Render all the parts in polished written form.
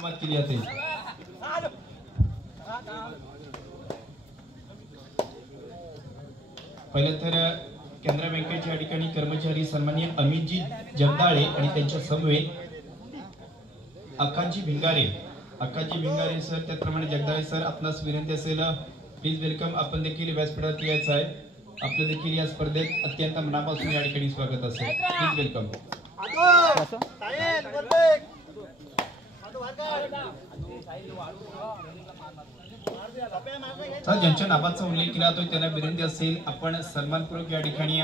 सुरुवात केली जाते. पहिलं तर केंद्र बँकेच्या ठिकाणी कर्मचारी सन्माननीय अमितजी जगदाळे आणि त्यांच्या समवेत अक्काजी भिंगारे सर, त्याचप्रमाणे जगदाळे सर, आपणास विनंती असेल प्लीज वेलकम. आपण देखील व्यासपीठावरती यायचं आहे. आपलं देखील या स्पर्धेत अत्यंत मनापासून या ठिकाणी स्वागत असेल. Please welcome. ज्यांच्या नावाचा उल्लेख केला जातो त्यांना विनंती असेल आपण सन्मानपूर्वक या ठिकाणी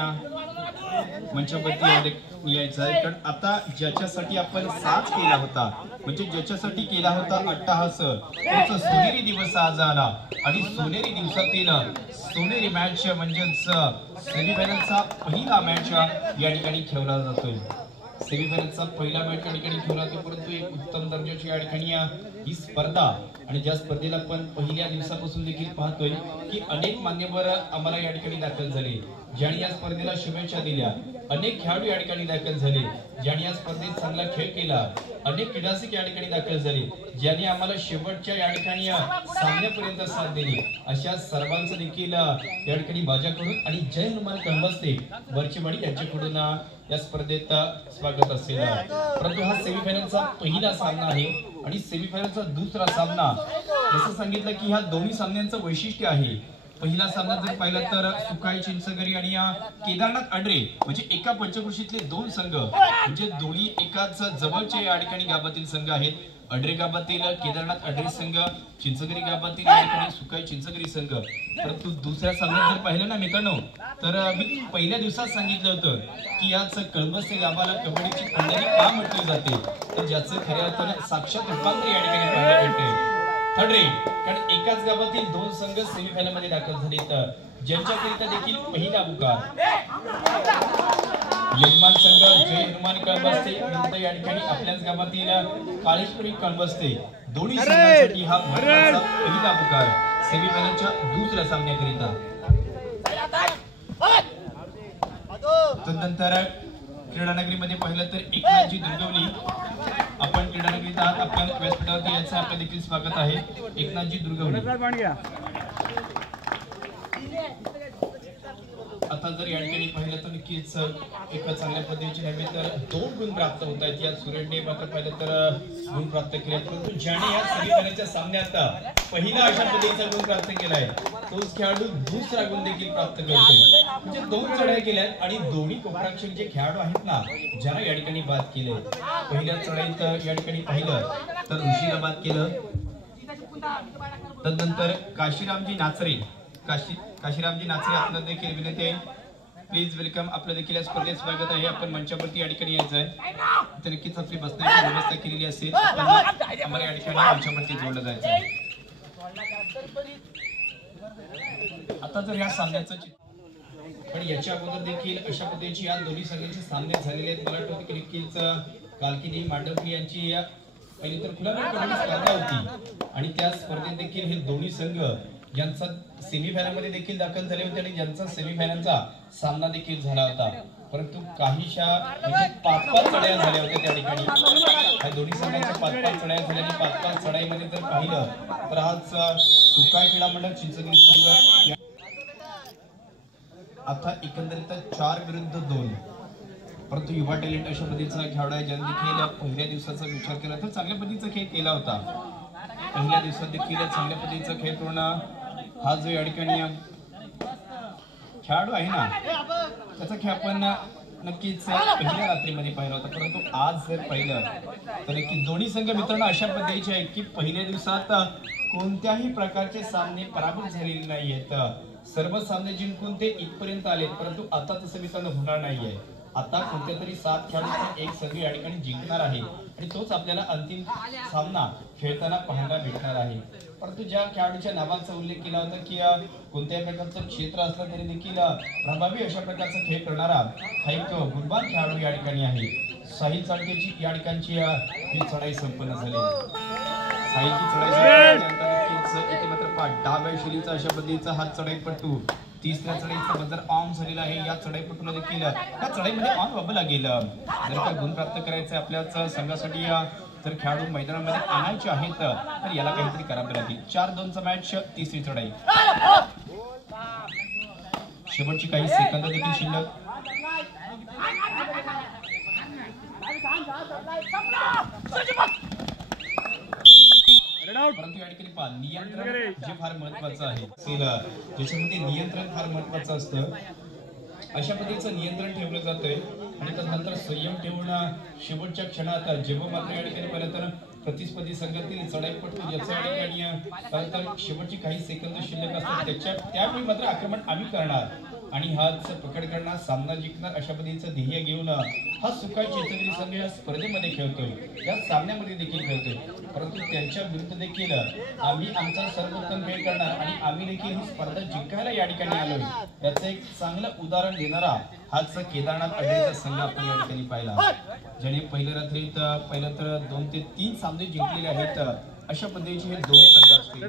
मंचावरती यायचं आहे. कारण आता ज्याच्यासाठी आपण साज केला होता, म्हणजे ज्याच्यासाठी केला होता अट्टहास, त्याचा सोनेरी दिवस आज आला आणि सोनेरी दिवसातील सोनेरी मॅच म्हणजेच सेमीफायनलचा पहिला मॅच या ठिकाणी खेळला जातोय. सेमीफायनलचा पहिला मॅच या ठिकाणी खेळला जातो, परंतु एक उत्तम दर्जाची या ठिकाणी ही स्पर्धा आणि ज्या स्पर्धेला आपण पहिल्या दिवसापासून देखील पाहतोय की अनेक मान्यवर आम्हाला या ठिकाणी दाखल झाले, ज्यांनी या स्पर्धेला शुभेच्छा दिल्या. अनेक खेळाडू या ठिकाणी दाखल झाले, ज्यांनी या स्पर्धेत चांगला खेळ केला. अनेक क्रीडासिक या ठिकाणी दाखल झाले, ज्यांनी आम्हाला शेवटच्या या ठिकाणी सामन्यापर्यंत साथ दिली. अशा सर्वांचं देखील या ठिकाणी माझ्याकडून आणि जय हनुमान कळंबस्ते वरचेवाडी यांच्याकडून या स्पर्धेत स्वागत असेल. परंतु हा सेमीफायनलचा पहिला सामना आहे आणि सेमीफायनलचा दुसरा सामना, जसं सांगितलं की ह्या दोन्ही सामन्यांचं वैशिष्ट्य आहे. पहिला सामना जर पाहिला तर सुकाई चिंचगरी आणि केदारनाथ अड्रे म्हणजे एका पंचकृषीतले दोन संघ, म्हणजे दोन्ही एकाच जवळचे या ठिकाणी गावातील संघ आहेत. अड्रे गावातील केदारनाथ अड्रे संघ, चिंचगरी गावातील या ठिकाणी सुकाई चिंचगरी संघ. परंतु दुसऱ्या सामन्यात जर पाहिलं ना मित्रांनो, तर मी पहिल्या दिवसात सांगितलं होतं की याच कळंबस्ते गावाला कबड्डीची पंढरी का म्हटली जाते, तर ज्याचं खऱ्या अर्थानं साक्षात रूपांतर या ठिकाणी पाहायला मिळते. अड्रे, कारण एकाच गावातील दोन संघ सेमीफायनल मध्ये दाखल झाले, तर ज्यांच्याकरिता देखील पहिला पुकार यजमान संघ जय हनुमान कळंबस्ते विरुद्ध या ठिकाणी आपल्याच गावातील काळेश्वरी कळंबस्ते. दोन्ही संघांसाठी हा महत्त्वाचा पहिला पुकार सेमीफायनलच्या दुसऱ्या सामन्याकरिता. तदनंतर क्रीडानगरीमध्ये पाहिलं तर एकनाथजी दुर्गवली, आपण क्रीडानगरीत आहात, आपल्या व्यासपीठावरती याचं आपलं देखील स्वागत आहे. एकनाथजी दुर्गवली. आता जर या ठिकाणी पाहिलं तर नक्कीच एक चांगल्या पद्धतीची नव्हे तर 2 गुण प्राप्त होत आहेत. या सूर्यने मात्र पाहिलं तर गुण प्राप्त केले, परंतु ज्याने या सेमीफायनलच्या सामन्यात पहिला अशा पद्धतीचा गुण प्राप्त केलाय तोच खेळाडू दुसरा गुण देखील प्राप्त करतोय. म्हणजे 2 चढाई केल्यात आणि दोन्ही कोपराक्षक जे खेळाडू आहेत ना, ज्यांना या ठिकाणी बाद केले. पहिल्या चढाईत या ठिकाणी पाहिलं तर ऋषीला बाद केलं. तदनंतर काशीरामजी नाचरे आपलं देखील विनंती आहे, प्लीज वेलकम. आपलं देखील या स्पर्धेत स्वागत आहे. आपण मंचावरती या ठिकाणी यायचं आहे, तर नक्कीच आपली बसण्याची व्यवस्था केलेली असेल. आम्हाला या ठिकाणी मंचावरती जोडलं जायचं आहे. आता जर या सामन्याचं पण याच्या अगोदर देखील अशा पद्धतीची या दोन्ही संघांचे सामने झालेले आहेत. मला वाटतं की नक्कीच कालकिनी मांडवकी यांची पहिली तर खुला स्पर्धा होती आणि त्या स्पर्धेत देखील हे दोन्ही संघ ज्यांचा सेमीफायनल मध्ये देखील दाखल झाले होते आणि ज्यांचा सेमीफायनलचा सामना देखील झाला होता, परंतु काहीशा म्हणजे 5-5 चढाया झाल्या होत्या त्या ठिकाणी. या दोन्ही संघांच्या 5-5 चढाया झाल्या आणि 5-5 चढाईमध्ये जर पाहिलं तर आज सुकाई क्रीडा मंडळ चिंचगरी संघ आता एकंदरीत 4 विरुद्ध 2, परंतु युवा टॅलेंट अशा पद्धतीचा खेळाडू आहे ज्यांनी देखील पहिल्या दिवसाचा विचार केला तर चांगल्या पद्धतीचा खेळ केला होता. पहिल्या दिवसात देखील चांगल्या पद्धतीचा खेळ करून हा जो या ठिकाणी खेळाडू आहे ना, त्याचा खेळ आपण नक्कीच पहिल्या रात्रीमध्ये पाहिला होता, परंतु आज जर पाहिलं तर नक्की दोन्ही संघ मित्रांनो अशा पद्धतीचे आहेत की पहिल्या दिवसात कोणत्याही प्रकारचे सामने पराभूत झालेले नाही आहेत. सर्व सामने जिंकून ते इथपर्यंत आले, परंतु आता तसं मित्रांनो होणार नाहीये. आता कोणत्या तरी 7 खेळाडूंचा एक संघ या ठिकाणी जिंकणार आहे आणि तोच आपल्याला अंतिम सामना खेळताना पाहायला भेटणार आहे. परंतु ज्या खेळाडूच्या नावाचा उल्लेख केला होता की कोणत्याही प्रकारचं क्षेत्र असलं तरी देखील प्रभावी अशा प्रकारचा खेळ करणारा हा एक गुणवान खेळाडू या ठिकाणी आहे. साहिल चाळकेची या ठिकाणची ही चढाई संपन्न झाली. साहिलची चढाई डाव्या शैलीचा अशा पद्धतीचा हा चढाईपट्टू तिसऱ्या चढाईचा बदर ऑन झालेला आहे. या चढाईपट्टूला देखील या चढाईमध्ये ऑन व्हावं लागेल जर का गुण प्राप्त करायचं आपल्याच संघासाठी, जर खेळाडू मैदानामध्ये आणायचे आहेत तर याला काहीतरी करावे लागेल. 4-2चा मॅच, तिसरी चढाई. शेवटची काही सेकंद देखील शिल्लक. परंतु या ठिकाणी पहा, नियंत्रण जे फार महत्वाचं आहे, ज्याच्यामध्ये नियंत्रण फार महत्वाचं असतं, अशा पद्धतीचं नियंत्रण ठेवलं जातंय आणि त्यानंतर संयम ठेवून शेवटच्या क्षणात जेव्हा मात्र या ठिकाणी पहिलं तर प्रतिस्पर्धी संघातील चढाईपटू ज्याच्या ठिकाणी तर शेवटची काही सेकंद शिल्लक असतात त्यावेळी मात्र आक्रमण आम्ही करणार आणि हाच पकड करणार, सामना जिंकणार, अशा पद्धतीचं ध्येय घेऊन हा सुकाई चिंचगरी संघ या स्पर्धेमध्ये खेळतोय, या सामन्यामध्ये देखील खेळतोय. परंतु त्यांच्या विरुद्ध देखील आम्ही आमचा सर्वोत्तम खेळ करणार आणि आम्ही देखील ही स्पर्धा जिंकायला या ठिकाणी आलोय, याचं एक चांगलं उदाहरण देणारा हाच केदारनाथ अड्डेचा संघ आपण या ठिकाणी पाहिला, ज्याने पहिल्या रात्रीत पहिलं तर 2 ते 3 सामने जिंकलेले आहेत. अशा पद्धतीचे हे 2 संघ असतील.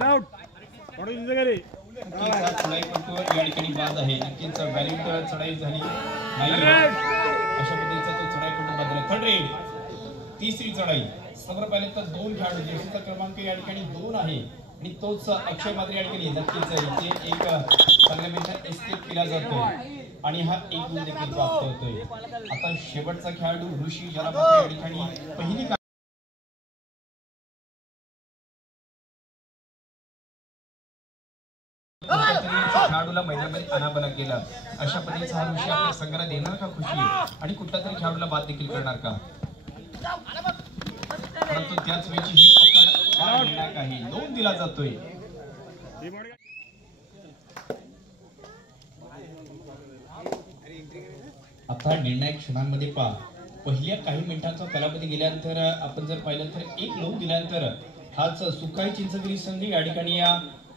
या ठिकाणी बाद आहे, नक्कीच व्हॅलिड चढाई झाली नाही, अशा पद्धतीचा तो चढाईपटू बदल. थर्ड रेड, तिसरी चढाई. समोर पाहिले तर 2 खेळाडू, जर्सीचा क्रमांक या ठिकाणी 2 आहे आणि तोच अक्षय मात्र या ठिकाणी नक्कीच इथे एक चांगल्या प्रकारे एस्केप केला जातोय आणि हा एक गुण देखील प्राप्त होतोय. आता शेवटचा खेळाडू ऋषी, ज्याला मात्र या ठिकाणी पहिली खेळाडूला मैदानामध्ये आणावं केलं, अशा पद्धतीचा हा ऋषी आपल्या संघाला देणार का खुशी आणि कुठल्या तरी खेळाडूला बाद देखील करणार का? परंतु त्याच वेळची ही पकड निर्णायक आहे, 2 दिला जातोय. आता निर्णायक क्षणांमध्ये पहा, पहिल्या काही मिनिटांचा कालावधी गेल्यानंतर आपण जर पाहिलं तर 1 लोक दिल्यानंतर हाच सुकाई चिंचगरी संघ या ठिकाणी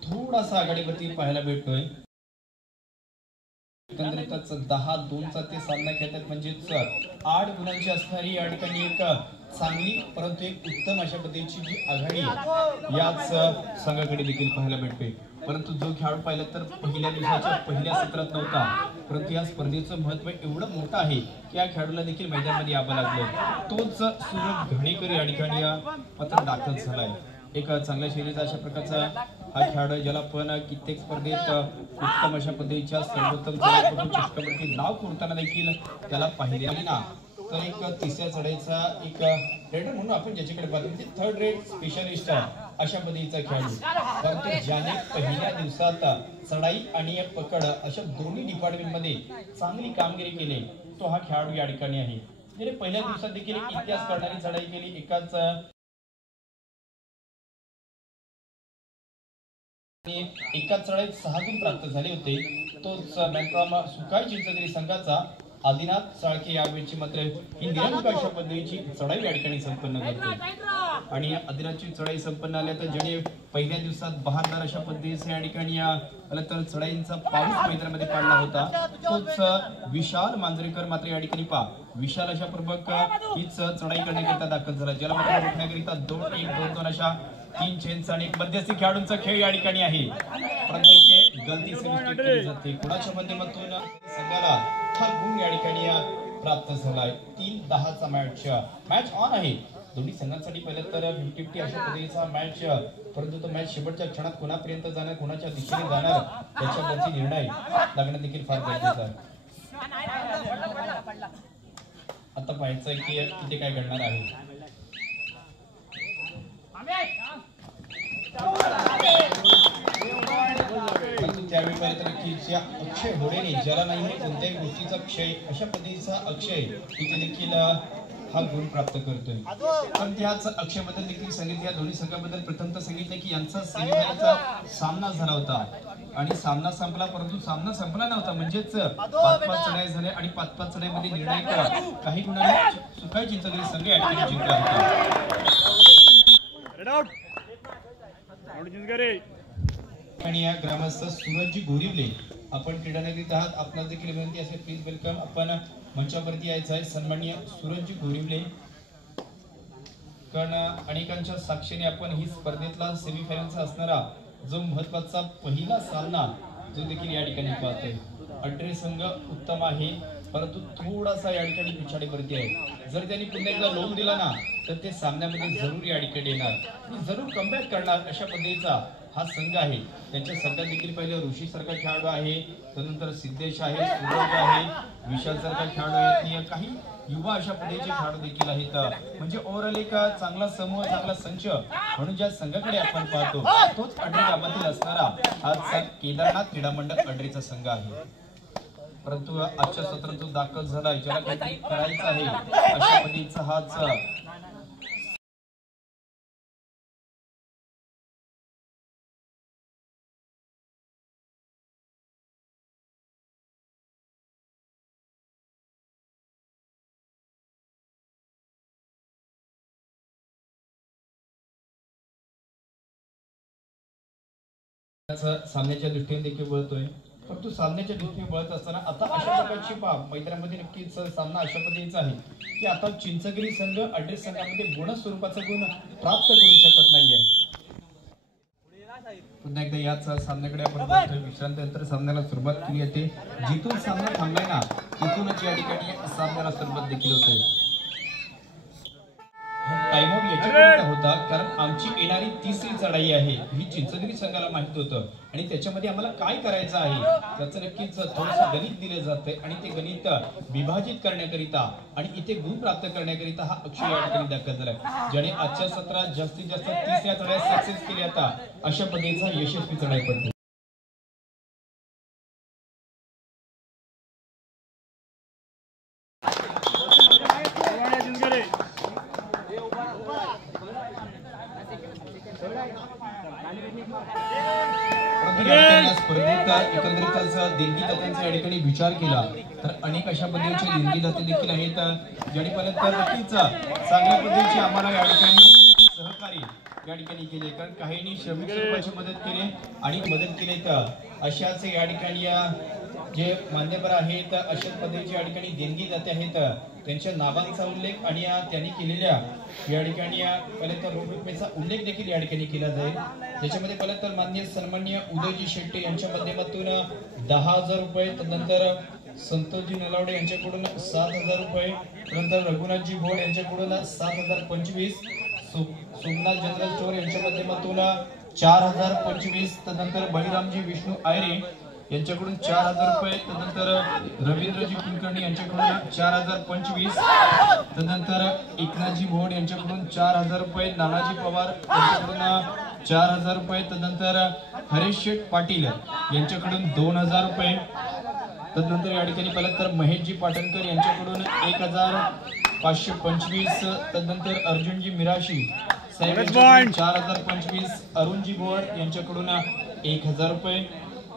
थोडासा आघाडीवरती पाहायला भेटतोय. एकंदरीतच 10-2चा ते सामना खेळतात, म्हणजेच 8 गुणांची असणारी या ठिकाणी एक चांगली परंतु एक उत्तम अशा पद्धतीची जी आघाडी याच संघाकडे देखील पाहायला भेटते. परंतु जो खेळाडू पाहिला तर पहिल्या दिवसाच्या पहिल्या सत्रात नव्हता, परंतु या स्पर्धेचं महत्व एवढं मोठं आहे की या खेळाडूला देखील मैदानामध्ये यावं लागलं. तोच सूरज घाणेकर या ठिकाणी मात्र दाखल झालाय. एक चांगल्या शैलीचा अशा प्रकारचा हा खेळाडू, ज्याला पण कित्येक स्पर्धेत उत्तम अशा पद्धतीच्या सर्वोत्तम चषकावरती नाव कोरताना देखील त्याला पाहिले ना. तर एक तिसऱ्या चढाईचा एक रेडर म्हणून आपण ज्याच्याकडे पाहतो म्हणजे थर्ड रेड स्पेशलिस्ट अशा पद्धतीचा खेळाडू, परंतु ज्याने पहिल्या दिवसात चढाई आणि पकड अशा दोन्ही डिपार्टमेंट मध्ये चांगली कामगिरी केली, तो हा खेळाडू या ठिकाणी आहे. त्याने पहिल्या दिवसात देखील एक इतिहास करणारी चढाई केली, एकाच चढाईत 6 गुण प्राप्त झाले होते. तोच मॅक्रॉम सुकाई चिंचगरी संघाचा आदिनाथ साळके यावेळची मात्र ही निरंकुश अशा पद्धतीची चढाई या ठिकाणी संपन्न करते आणि आदिनाथची चढाई संपन्न आल्या तर ज्याने पहिल्या दिवसात बहारदार अशा पद्धतीने या ठिकाणी तर चढाईंचा पाऊस मैदानामध्ये पाडला होता, तोच विशाल मांजरेकर मात्र या ठिकाणी विशाल अशा प्रमुख हीच चढाई करण्याकरिता दाखल झाला, ज्याला मात्र रोखण्याकरिता 2-1, 2-2 अशा 3 चेन्स आणि मध्यस्थी खेळाडूंचा खेळ या ठिकाणी आहे. परंतु इथे गलती मिस्टेक केली जाते, कुणाच्या माध्यमातून संघाला हा गुण या ठिकाणी प्राप्त झालाय. 3-10चा मॅच ऑन आहे. दोन्ही संघांसाठी पहिलं तर 50-50 अशा पद्धतीचा मॅच, परंतु तो मॅच शेवटच्या क्षणात कोणापर्यंत जाणार, कोणाच्या दिशेने जाणार त्याच्यावरती निर्णय लागणं देखील फार गरजेचं आहे. आता पाहायचं की इथे काय घडणार आहे. त्यावेळी पाहिलं अक्षय होडेने, ज्याला नाही आहे कोणत्याही गोष्टीचा क्षय, अशा पद्धतीचा अक्षय इथे देखील हा गुण प्राप्त करतोय. पण त्याच अक्षयबद्दल देखील सांगितलं, या दोन्ही संघाबद्दल प्रथमतः सांगितलं की यांचा सेमीफायनलचा सामना झाला होता आणि सामना संपला, परंतु सामना संपला नव्हता, म्हणजेच 5-5 चढाई झाल्या आणि 5-5 चढाईमध्ये निर्णायक काही गुणांनी सुकाई चिंचगरी संघ या ठिकाणी जिंकला होता. आणि या ग्रामस्थ सूरजजी गोरिवले, आपण क्रीडानगरीत आहात, आपणास देखील विनंती असेल प्लीज वेलकम, आपण मंचावरती यायचं आहे. सन्माननीय सूरजजी गोरिवले, कारण अनेकांच्या साक्षीने आपण ही स्पर्धेतला सेमीफायनलचा असणारा जो महत्वाचा पहिला सामना जो देखील या ठिकाणी पाहतोय. अड्रे संघ उत्तम आहे, परंतु थोडासा या ठिकाणी पिछाडीवरती आहे. जर त्यांनी पुन्हा एकदा लोन दिला ना तर ते सामन्यामध्ये जरूर या ठिकाणी येणार आणि जरूर कमबॅक करणार अशा पद्धतीचा हा संघ आहे. त्यांच्या संघात देखील पहिले ऋषी सारखा खेळाडू आहे, त्यानंतर सिद्धेश आहे, सूरज आहे, विशाल सारखा खेळाडू आहे, काही युवा अशा पद्धतीचे खेळाडू देखील आहेत. म्हणजे ओव्हरऑल एक चांगला समूह, चांगला संच म्हणून ज्या संघाकडे आपण पाहतो तोच अड्रे गावातील असणारा हा केदारनाथ क्रीडा मंडळ अड्रेचा संघ आहे. परंतु आजच्या सत्रात जो दाखल झाला ज्याला काहीतरी करायचं आहे अशा पद्धतीचा हाच सामन्याच्या दृष्टीने देखील वळतोय. परंतु सामन्याच्या दृष्टीने वळत असताना आता अशा प्रकारची बाब मैदानामध्ये नक्कीच सामना अशा पद्धतीचा आहे की आता चिंचगिरी संघ अड्रे संघामध्ये बोनस स्वरूपाचा गुण प्राप्त करू शकत नाहीये. पुन्हा एकदा याच सामन्याकडे आपण बघतोय. विश्रांतीनंतर सामन्याला सुरुवात केली होती. जिथून सामना थांबलाय ना तिथूनच या ठिकाणी सामन्याला सुरुवात देखील होते. टाइम आउट याच्याकरिता होता कारण आमची येणारी तिसरी चढाई आहे ही चिंचगिरी संघाला माहित होतं आणि त्याच्यामध्ये आम्हाला काय करायचं आहे त्याचं नक्कीच थोडंसं गणित दिलं जातंय आणि ते गणित विभाजित करण्याकरिता आणि इथे गुण प्राप्त करण्याकरिता हा अक्षय या ठिकाणी दाखल झालाय, ज्याने आजच्या सत्रात जास्तीत जास्त 30 या चढाई सक्सेस केली. आता अशा पद्धतीचा यशस्वी चढाई पडतो. स्पर्धेत एकंदरीत देणगीदात्यांचा या ठिकाणी विचार केला तर अनेक अशा पद्धतीचे देणगीदाते देखील आहेत ज्यांनी पर्यंत नक्कीच चांगल्या पद्धतीचे आम्हाला या ठिकाणी सहकार्य या ठिकाणी केले. कारण काहींनी श्रमिक स्वरूपाची मदत केली आणि मदत केली तर अशाच या ठिकाणी जे मान्यवर आहेत अशा पद्धतीचे या ठिकाणी देणगीदाते आहेत त्यांच्या नावांचा उल्लेख आणि त्यांनी केलेल्या या ठिकाणी पहिल्यांदा रोख रकमेचा उल्लेख देखील या ठिकाणी केला जाईल. त्याच्यामध्ये पहिल्यांदा माननीय सन्माननीय उदयजी शेट्टी यांच्या माध्यमातून 10,000 रुपये, त्यानंतर संतोषजी नलावडे यांच्याकडून 7,000 रुपये, नंतर रघुनाथजी भोड यांच्याकडून 7,025, सोमनाथ जनरल स्टोर यांच्या माध्यमातून 4,025, त्यानंतर बळीरामजी विष्णू आयरे यांच्याकडून 4,000 रुपये, त्यानंतर रवींद्रजी कुलकर्णी यांच्याकडून 4,025, त्यानंतर एकनाथजी भोड यांच्याकडून 4,000 रुपये, नानाजी पवार यांच्याकडून 4,000 रुपये, त्यानंतर हरीश शेठ पाटील यांच्याकडून 2,000 रुपये, त्यानंतर या ठिकाणी पहिलं तर महेशजी पाटणकर यांच्याकडून 1,525, त्यानंतर अर्जुनजी मिराशी साहेब 4,025, अरुणजी भोड यांच्याकडून 1,000 रुपये,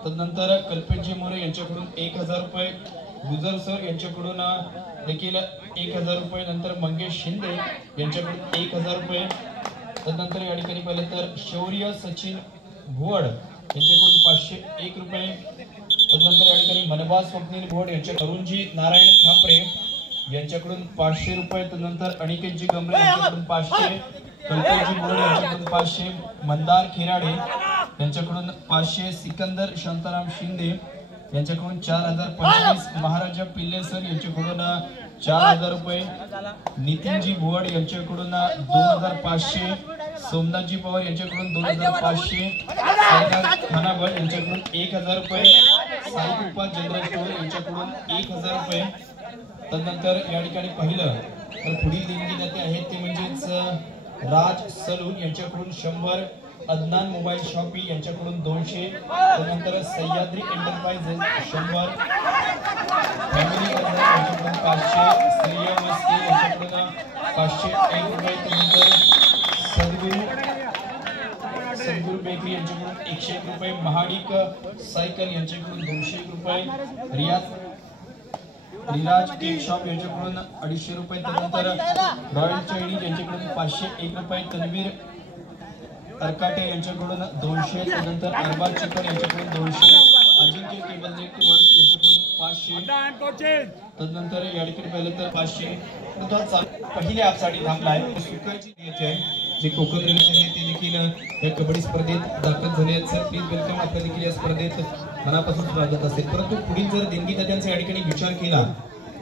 तदनंतर कल्पेशजी मोरे यांच्याकडून 1,000 रुपये, गुजर सर यांच्याकडून देखील 1,000 रुपये, नंतर मंगेश शिंदे यांच्याकडून 1,000 रुपये, तदनंतर या ठिकाणी पाहिलं तर शौर्य सचिन भोड यांच्याकडून 501 रुपये, तदनंतर या ठिकाणी मनबा स्वप्नील भोड यांच्या अरुणजी नारायण खापरे यांच्याकडून 500 रुपये, तदनंतर अनिकेतजी गमरे यांच्याकडून 500, कल्पेशजी भोड यांच्याकडून 500, मंदार खिराडे यांच्याकडून 500, सिकंदर शांताराम शिंदे यांच्याकडून 4,025, महाराजा पिल्ले सर यांच्याकडून 4,000 रुपये, नितीनजी भोड यांच्याकडून 2,500, सोमनाथजी पवार यांच्याकडून 2,500, खानाबळ यांच्याकडून 1,000 रुपये, साईकृपा जनरल स्टोर यांच्याकडून 1,000 रुपये. तदनंतर या ठिकाणी पाहिलं तर पुढील देणगीदाते आहेत ते म्हणजेच राज सलून यांच्याकडून 100, अदनान मोबाईल शॉपी यांच्याकडून 200, त्यानंतर सह्याद्री एंटरप्राइजेस 100, फॅमिली यांच्याकडून 500, श्रेय मस्के यांच्याकडून 501 रुपये, त्यानंतर सद्गुरू बेकरी यांच्याकडून 101 रुपये, महाडिक सायकल यांच्याकडून 201 रुपये, रिराज केक शॉप यांच्याकडून 250 रुपये, त्यानंतर रॉयल चायनीज यांच्याकडून 501 रुपये, तन्वीर तरकाटे यांच्याकडून 200, त्यानंतर अरबाज चिकन यांच्याकडून 200, अजिंक्य केबल यांच्याकडून 500, तदनंतर या ठिकाणी पाहिलं तर 500. पहिल्या आपसाठी थांबलाय सुकायची द्यायची आहे जे कोकण रेल्वे ते देखील या कबड्डी स्पर्धेत दाखल झाले आहेत. सर प्लीज वेलकम, आपल्या देखील या स्पर्धेत मनापासून स्वागत असेल. परंतु पुढील जर देणगीदात्यांचा या ठिकाणी विचार केला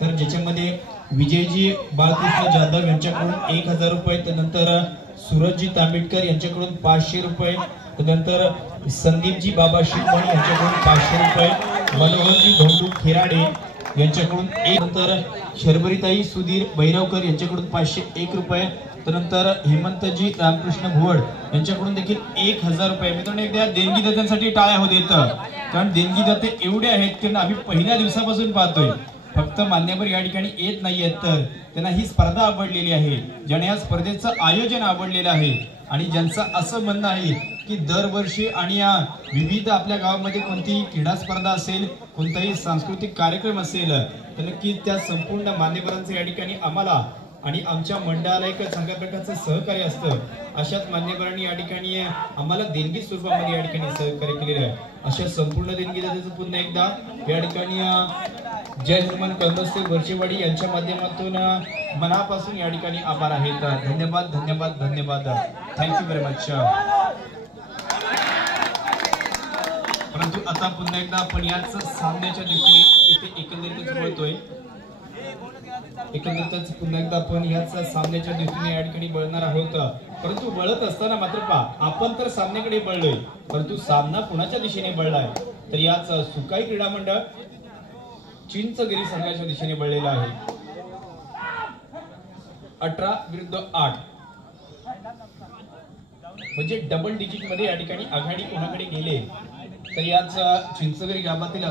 तर ज्याच्यामध्ये विजयजी बाळकृष्ण जाधव यांच्याकडून 1000 रुपये, त्यानंतर सूरजजी तांबेडकर यांच्याकडून 500 रुपये, त्यानंतर संदीपजी बाबा शिवमणी यांच्याकडून 500 रुपये, मनोहरजी धोंडू खेराडे यांच्याकडून नंतर शर्वरीताई सुधीर बैरावकर यांच्याकडून 501 रुपये, त्यानंतर हेमंतजी रामकृष्ण भुवड यांच्याकडून देखील 1000 रुपये. मित्रांनो एकदा देणगीदात्यांसाठी टाळ्या होऊ देत, कारण देणगीदाते एवढे आहेत की आम्ही पहिल्या दिवसापासून पाहतोय. फक्त मान्यवर या ठिकाणी येत नाहीयेत, तर त्यांना ही स्पर्धा आवडलेली आहे, ज्याने या स्पर्धेचं आयोजन आवडलेलं आहे आणि ज्यांचं असं म्हणणं आहे की दरवर्षी आणि या विविध आपल्या गावामध्ये कोणतीही क्रीडा स्पर्धा असेल, कोणताही सांस्कृतिक कार्यक्रम असेल, तर नक्की त्या संपूर्ण मान्यवरांचं या ठिकाणी आम्हाला आणि आमच्या मंडळाला एक चांगल्या प्रकारचं सहकार्य असतं. अशाच मान्यवरांनी या ठिकाणी आम्हाला देणगी स्वरूपामध्ये या ठिकाणी सहकार्य केलेलं आहे. अशा संपूर्ण देणगीदात्याचं पुन्हा एकदा या ठिकाणी जय हनुमान कळमस्ते वरचेवाडी यांच्या माध्यमातून मनापासून या ठिकाणी आभार आहेत. धन्यवाद धन्यवाद धन्यवाद. Thank you very much. परंतु आता पुन्हा एकदा आपण याच सामन्याच्या दिवशी इथे एकंदरीतच बोलतोय. एकंदरीतच पुन्हा एकदा आपण याच सामन्याच्या दृष्टीने या ठिकाणी बळणार आहोत. परंतु बळत असताना मात्र पहा, आपण तर सामन्याकडे बळलोय, परंतु सामना कुणाच्या दिशेने बळलाय तर याच सुकाई क्रीडा मंडळ चिंचगिरी संघाच्या दिशेने बळलेला आहे. 18 विरुद्ध 8 म्हणजे डबल डिजिट मध्ये या ठिकाणी आघाडी कोणाकडे गेले तर याच चिंचगिरी गावातील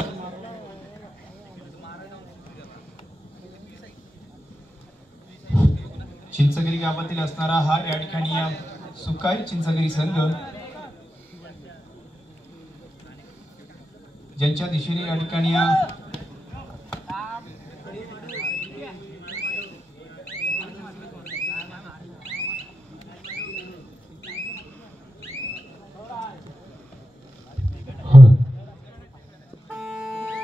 चिंचगिरी गावातील असणारा हा या ठिकाणी सुकाई चिंचगिरी संघ ज्यांच्या दिशेने या ठिकाणी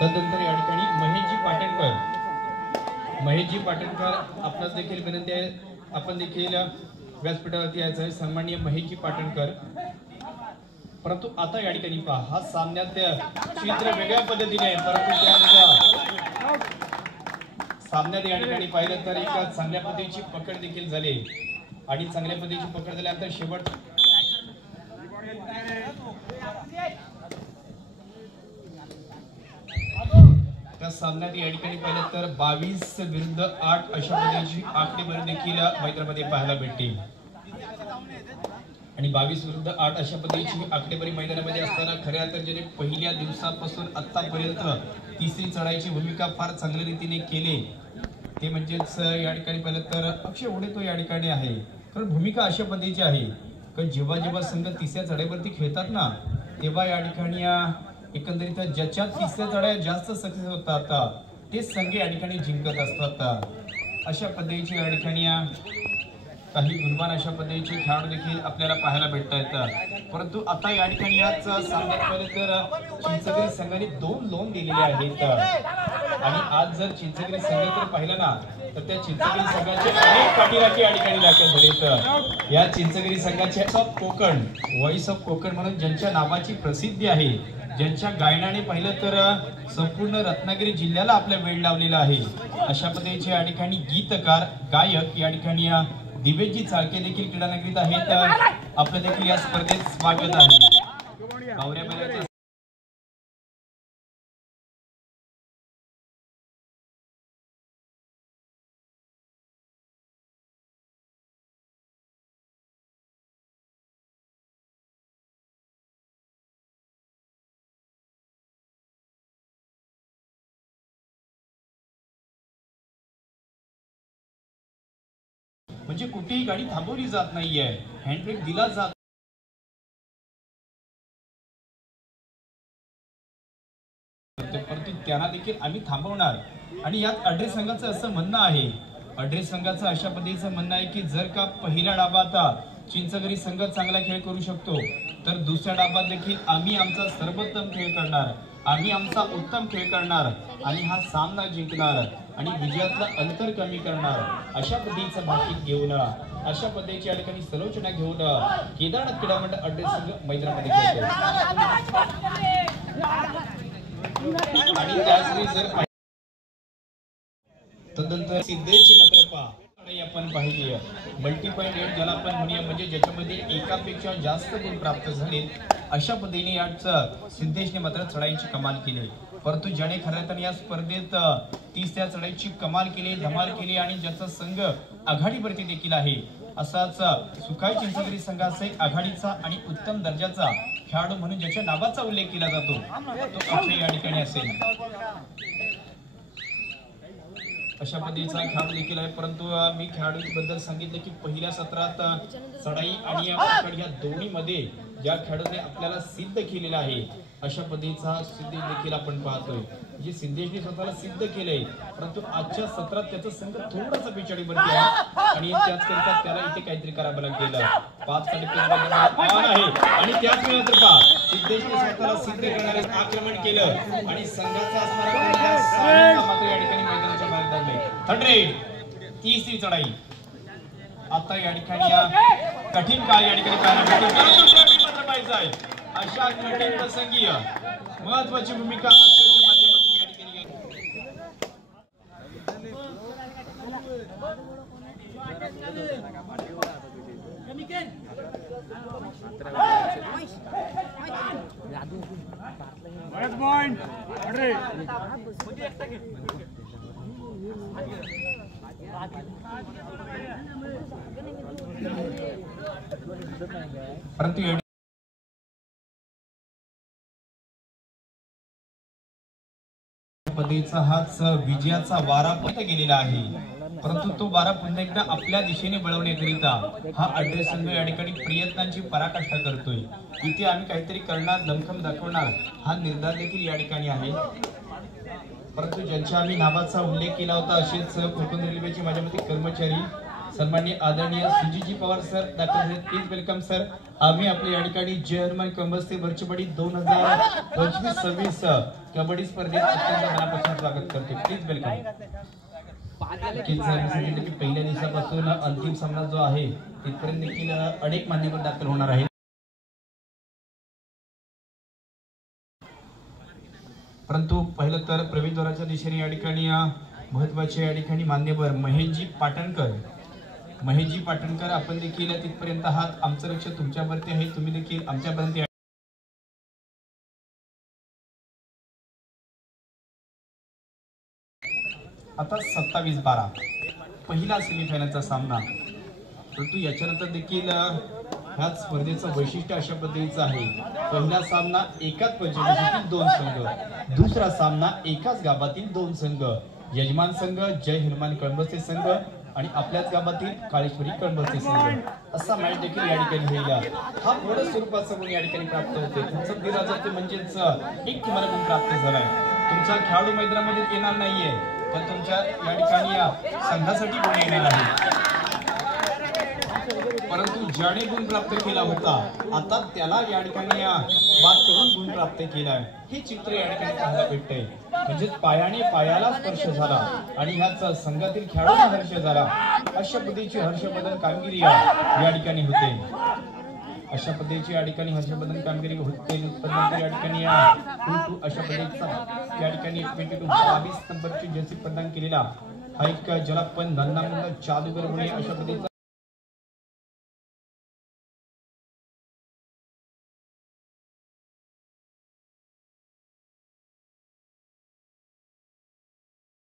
तदनंतर या ठिकाणी महेशजी पाटणकर आपणास देखील विनंती आहे, आपण देखील व्यासपीठावरती यायचं आहे. सन्माननीय महेशजी पाटणकर. परंतु आता या ठिकाणी पहा, हा सामन्यात चित्र वेगळ्या पद्धतीने आहे, परंतु त्या सामन्यात या ठिकाणी पाहिलं तर एक चांगल्या पद्धतीची पकड देखील झाली आणि चांगल्या पद्धतीची पकड झाल्यानंतर शेवट त्या सामन्यात या ठिकाणी पाहिलं तर 22 विरुद्ध 8 अशा पद्धतीची आकडेवारी देखील मैदानामध्ये पाहायला भेटते आणि 22 विरुद्ध 8 अशा पद्धतीची आकडेवारी मैदानामध्ये असताना खऱ्या अर्थाने पहिल्या दिवसापासून आतापर्यंत तिसरी चढाईची भूमिका फार चांगल्या रीतीने केली ते म्हणजेच या ठिकाणी पाहिलं तर अक्षय उडे तो या ठिकाणी आहे. कारण भूमिका अशा पद्धतीची आहे कारण जेव्हा जेव्हा संघ तिसऱ्या चढाईवरती खेळतात ना, तेव्हा या ठिकाणी एकंदरीत ज्याच्या तिसऱ्या चढाया जास्त सक्सेस होतात तेच संघ या ठिकाणी जिंकत असतात. अशा पद्धतीची या ठिकाणी काही गुणवान अशा पद्धतीचे खेळाडू देखील आपल्याला पाहायला भेटत आहेत. परंतु आता या ठिकाणी याच सामन्यात पाहिलं तर चिंचगिरी संघाने 2 लोन दिलेले आहेत आणि आज जर चिंचगिरी संघ जर पाहिलं ना तर त्या चिंचगिरी संघाचे अनेक पाठीराखी या ठिकाणी दाखल झालेत. या चिंचगिरी संघाचे व्हॉइस ऑफ कोकण म्हणून ज्यांच्या नावाची प्रसिद्धी आहे, ज्यांच्या गायनाने पाहिलं तर संपूर्ण रत्नागिरी जिल्ह्याला आपल्या वेळ लावलेला आहे, अशा पद्धतीचे या ठिकाणी गीतकार गायक या ठिकाणी दिवेशजी चाळके देखील क्रीडानगरीत आहेत. आपलं देखील या स्पर्धेत स्वागत आहे. बावऱ्या म्हणजे कुठेही गाडी थांबवली जात नाहीये, हँडब्रेक दिला जात परंतु त्यांना देखील आम्ही थांबवणार. आणि यात अड्रे संघाचं असं म्हणणं आहे, अड्रे संघाचं अशा पद्धतीचं म्हणणं आहे की जर का पहिल्या डाबात चिंचगिरी संघ चांगला खेळ करू शकतो तर दुसऱ्या डाबात देखील आम्ही आमचा सर्वोत्तम खेळ करणार, आम्ही आमचा उत्तम खेळ करणार आणि हा सामना जिंकणार आणि विजयातलं अंतर कमी करणार. अशा पद्धतीचं भाकीत घेऊन अशा पद्धतीची या ठिकाणी सलोचना घेऊन केदारनाथ क्रीडा मंडळ अड्रे संघ मैदानामध्ये खेळतो. आणि त्याचवेळी जर तदनंतर सिद्धेशची मात्र पहा आपण पाहिली मल्टी पॉइंट रेट ज्याला आपण म्हणूया म्हणजे ज्याच्यामध्ये एकापेक्षा जास्त गुण प्राप्त झाले अशा पद्धतीने याच सिद्धेशने मात्र चढाईची कमाल केली परंतु ज्याने खरं तर या स्पर्धेत 30 त्या चढाईची कमाल केली धमाल केली आणि ज्याचा संघ आघाडीवरती देखील आहे असाच सुखाई चिंचगिरी संघाचा आघाडीचा आणि उत्तम दर्जाचा खेळाडू म्हणून ज्याच्या नावाचा उल्लेख केला जातो तो अक्षय या ठिकाणी असेल अशा पद्धतीचा खेळाडू देखील आहे परंतु मी खेळाडूंबद्दल सांगितले की पहिल्या सत्रात चढाई आणि पकड या दोन्ही मध्ये ज्या खेळाडूने आपल्याला सिद्ध केलेला आहे अशा पद्धतीचा सिद्धेश देखील आपण पाहतोय जे सिद्धेशने स्वतःला सिद्ध केलंय परंतु आजच्या सत्रात त्याचा संघ थोडासा पिछाडीवरती आहे आणि त्याचकरिता त्याला इथे काहीतरी करावं लागेल 5 आहे आणि त्याच वेळेला पहा सिद्धेशने स्वतःला सिद्ध करणारे आक्रमण केलं आणि संघाचा असणारा मात्र या ठिकाणी मैदानाच्या बाहेर धावले 100 तिसरी चढाई आता या ठिकाणी कठीण काय या ठिकाणी पाहायचं आहे अशा कठीण प्रसंगी महत्वाची भूमिका अक्षयच्या माध्यमातून या ठिकाणी परंतु पद्धतीचा हाच विजयाचा वारा पर्यंत गेलेला आहे परंतु तो वारा पुन्हा एकदा आपल्या दिशेने वळवण्याकरिता हा अड्डे संघ या ठिकाणी प्रयत्नांची पराकाष्ठा करतोय इथे आम्ही काहीतरी करणार दमखम दाखवणार हा निर्धार देखील या ठिकाणी आहे परंतु ज्यांच्या आम्ही नावाचा उल्लेख केला होता असेच कोकण रेल्वेचे माझ्या मते कर्मचारी सन्माननीय आदरणीय सुजीजी पवार सर दाखल आहेत प्लीज वेलकम सर आम्ही आपल्या या ठिकाणी जय हनुमान कंबस्ते वरचपडी 2025-26 कबड्डी स्पर्धेत अत्यंत मनापासून स्वागत करतो प्लीज वेलकम पहिल्या दिवसापासून अंतिम सामना जो आहे तिथपर्यंत देखील अनेक मान्यवर दाखल होणार आहेत परंतु पहिलं तर प्रवेशद्वाराच्या दिशेने या ठिकाणी महत्वाचे या ठिकाणी मान्यवर महेशजी पाटणकर आपण देखील तिथपर्यंत आहात आमचं लक्ष तुमच्यावरती आहे तुम्ही देखील आमच्यापर्यंत आता 27-12 पहिला सेमीफायनलचा सामना परंतु याच्यानंतर देखील ह्याच स्पर्धेचं वैशिष्ट्य अशा पद्धतीचं आहे पहिला सामना एकाच पंचकृषीतील 2 संघ दुसरा सामना एकाच गावातील 2 संघ यजमान संघ जय हनुमान कळंबस्ते संघ आणि आपल्याच गावातील काळेश्वरी कळंबस्ते संघ असा मॅच देखील या ठिकाणी होईल हा मोठ्या स्वरूपाचा गुण या ठिकाणी प्राप्त होते तुमचं दिराजाचे म्हणजेच एक तुम्हाला गुण प्राप्त झालाय तुमचा खेळाडू मैदानामध्ये येणार नाहीये पण तुमच्या या ठिकाणी संघासाठी गुण येणार आहे परंतु ज्याने गुण प्राप्त केला होता आता त्याला या ठिकाणी बाद करून गुण प्राप्त केलाय हे चित्र या ठिकाणी पाहायला भेटतंय म्हणजे पायाने पायाला स्पर्श झाला आणि ह्याच संघातील खेळाडूंना हर्ष झाला अशा पद्धतीची हर्षवर्धन कामगिरी या ठिकाणी होते अशा पद्धतीची या ठिकाणी हर्षवर्धन कामगिरी होते या ठिकाणी अशा पद्धतीचा या ठिकाणी 22 नंबरची जर्सी प्रदान केलेला हा एक ज्याला पण नन्ना जादूगर होणे अशा पद्धतीचा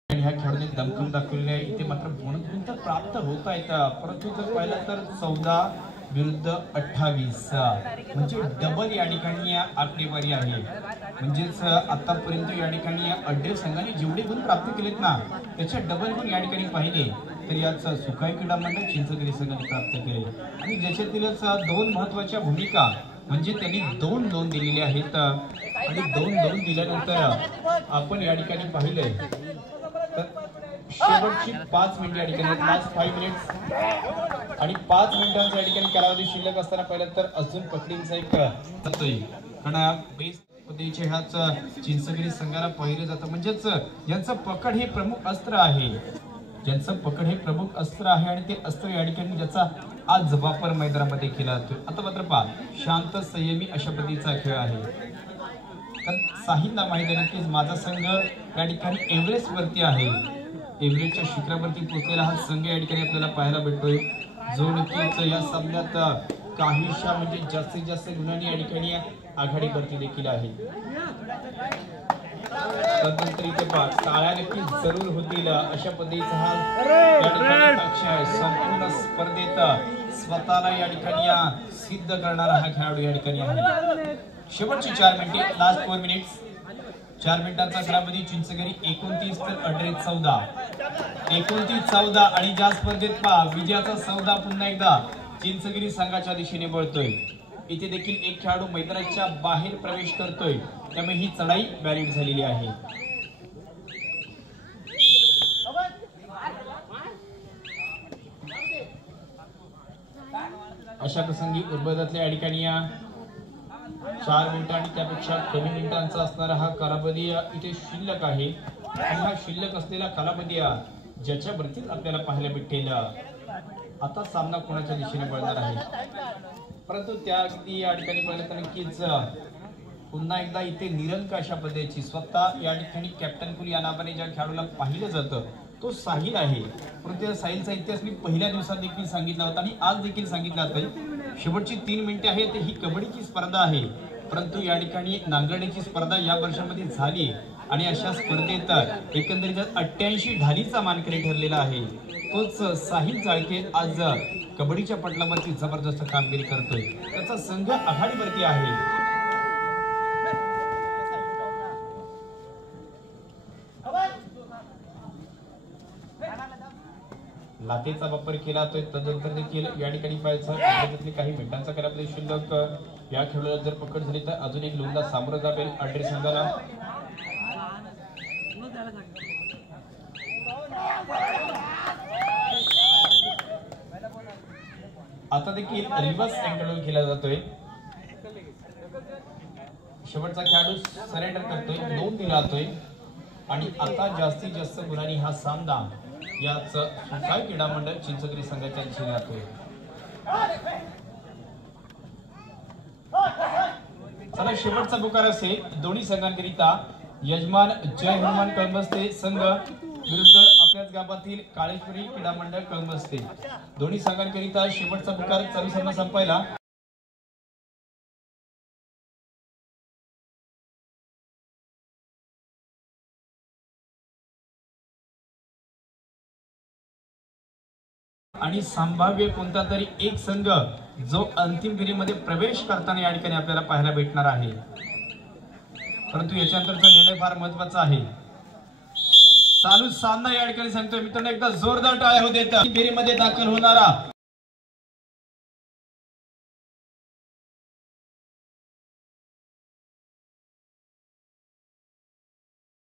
ह्या खेळाडूने दमखम दाखवलेले आहे इथे मात्र गुण तर प्राप्त होत आहेत परंतु जर पाहिलं तर 14 विरुद्ध 28 म्हणजे डबल या ठिकाणी आकडेवारी आहे म्हणजेच आतापर्यंत या ठिकाणी अड्डे संघाने जेवढे गुण प्राप्त केलेत ना त्याच्या डबल गुण या ठिकाणी पाहिले तर याच सुखाई क्रीडा मंडळ चिंचगिरी संघाने प्राप्त केले आणि ज्याच्यातीलच 2 महत्वाच्या भूमिका म्हणजे त्यांनी 2-2 दिलेले आहेत आणि 2-2 दिल्यानंतर आपण या ठिकाणी पाहिलंय शेवटची 5 मिनिटे या ठिकाणी लास्ट 5 मिनिट्स आणि 5 मिनिटांचा या ठिकाणी कालावधी शिल्लक असताना पहिलं तर अजून पकडींचा एक तत्वय कारण बेस पद्धतीचे ह्याच चिंचगिरी संघाला पाहिले जातं म्हणजेच यांचं पकड हे प्रमुख अस्त्र आहे ज्यांचं पकड हे प्रमुख अस्त्र आहे आणि ते अस्त्र या ठिकाणी ज्याचा आज वापर मैदानामध्ये केला जातोय आता मात्र पहा शांत संयमी अशा पद्धतीचा खेळ आहे साहिलला माहिती आहे की माझा संघ या ठिकाणी एव्हरेस्ट वरती आहे एव्हरेजच्या शिखरावरती पोहोचलेला हा संघ या ठिकाणी आपल्याला पाहायला भेटतोय, जो नक्कीच या सामन्यात काहीशा म्हणजे जास्तीत जास्त गुणांनी या ठिकाणी आघाडीवरती देखील आहे. तदनंतर इथे टाळ्या नक्कीच जरूर होतील अशा पद्धतीचा हा या ठिकाणी पक्ष आहे. संपूर्ण स्पर्धेत स्वतःला या ठिकाणी सिद्ध करणारा हा खेळाडू या ठिकाणी आहे. शेवटची 4 मिनिटे, लास्ट 4 मिनिट्स. 4 मिनिटांचा कालावधी. चिंचगरी 29 तर अड्रेस 14. 29-14 आणि ज्या स्पर्धेत विजयाचा सौदा पुन्हा एकदा चिंचगिरी संघाच्या दिशेने बळतोय. इथे देखील एक खेळाडू मैदानाच्या बाहेर प्रवेश करतोय, त्यामुळे ही चढाई व्हॅलिड झालेली आहे. अशा प्रसंगी उर्बदातल्या या ठिकाणी 4 मिनिटं आणि त्यापेक्षा कमी मिनिटांचा असणारा हा कालावधी इथे शिल्लक आहे. आणि हा शिल्लक असलेला कालावधी ज्याच्या भरतीत आपल्याला पाहायला भेटेल आता सामना कोणाच्या दिशेने वळणार आहे. परंतु त्या अगदी या ठिकाणी पाहिलं तर नक्कीच पुन्हा एकदा इथे निरंक अशा पद्धतीची स्वतः या ठिकाणी कॅप्टन कुल या नावाने ज्या खेळाडूला पाहिलं जातं तो साहिल आहे. परंतु या साहिलचा इतिहास मी पहिल्या दिवसात देखील सांगितला होता आणि आज देखील सांगितला होता. शेवटची 3 मिनिटे आहेत, ही कबड्डीची स्पर्धा आहे, परंतु या ठिकाणी नांगरण्याची स्पर्धा या वर्षामध्ये झाली आणि अशा स्पर्धेत एकंदरीत 88 ढालीचा मानकरी ठरलेला आहे. तोच साहिल जाळके आज कबड्डीच्या पटलावरती जबरदस्त कामगिरी करतोय. त्याचा संघ आघाडीवरती आहे. लाथेचा वापर केला जातोय. तदनंतर देखील या ठिकाणी पाहायचं काही मिनिटांचा कालावधी शिल्लक. या खेळाडूला जर पकड झाली तर अजून एक लोंढा सामोरं जावेल अड्रे संघाला. आता देखील रिव्हर्स अँगल केला जातोय. शेवटचा खेळाडू सरेंडर करतोय, 2 दिला जातोय आणि आता जास्तीत जास्त गुणांनी हा सामना याच सुसाय क्रीडा मंडळ चिंचगिरी संघाच्या दिशेने जातोय. चला शेवटचा पुकार असेल दोन्ही संघांकरिता. यजमान जय हनुमान कळंबस्ते संघ विरुद्ध आपल्याच गावातील काळेश्वरी क्रीडा मंडळ कळंबस्ते. दोन्ही संघांकरिता शेवटचा पुकार चालू सामना संपायला. आणि संभाव्य कोणता तरी एक संघ जो अंतिम फेरीमध्ये प्रवेश करताना या ठिकाणी आपल्याला पाहायला भेटणार आहे. परंतु याच्यानंतरचा निर्णय फार महत्वाचा आहे. चालू सामना या ठिकाणी सांगतोय मित्रांनो, एकदा जोरदार टाळ्या होऊ देत फेरीमध्ये दाखल होणारा